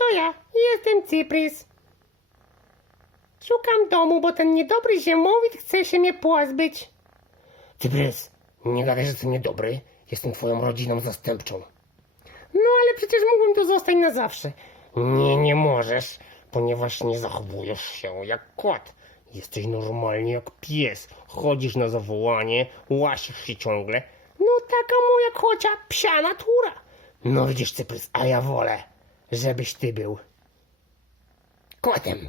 To ja, jestem Cyprys. Szukam domu, bo ten niedobry ziemowit chce się mnie pozbyć. Cyprys, nie gadaj, że jestem niedobry. Jestem twoją rodziną zastępczą. No ale przecież mógłbym tu zostać na zawsze. Nie, nie możesz, ponieważ nie zachowujesz się jak kot. Jesteś normalnie jak pies. Chodzisz na zawołanie, łasisz się ciągle. No taka moja kocia psia natura. No widzisz, Cyprys, a ja wolę, żebyś ty był kotem.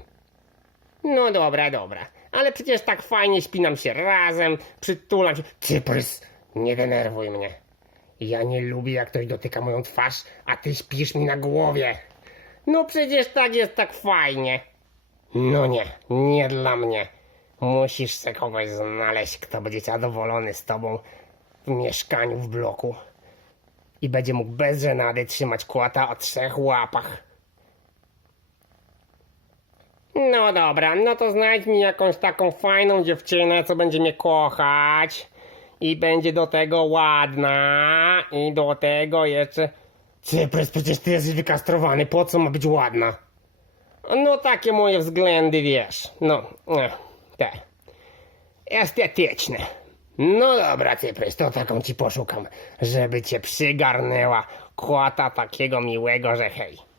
No dobra, dobra. Ale przecież tak fajnie śpinam się razem, przytulam się. Cyprys, nie denerwuj mnie. Ja nie lubię, jak ktoś dotyka moją twarz, a ty śpisz mi na głowie. No przecież tak jest tak fajnie. No nie, nie dla mnie. Musisz se kogoś znaleźć, kto będzie zadowolony z tobą w mieszkaniu w bloku. I będzie mógł bez żenady trzymać kłata o trzech łapach. No dobra, no to znajdź mi jakąś taką fajną dziewczynę, co będzie mnie kochać. I będzie do tego ładna. I do tego jeszcze... Cyprys, przecież ty jesteś wykastrowany, po co ma być ładna? No takie moje względy, wiesz. No, eh, te. Estetyczne. No dobra, Cyprys, to taką ci poszukam, żeby cię przygarnęła. Kłata takiego miłego, że hej.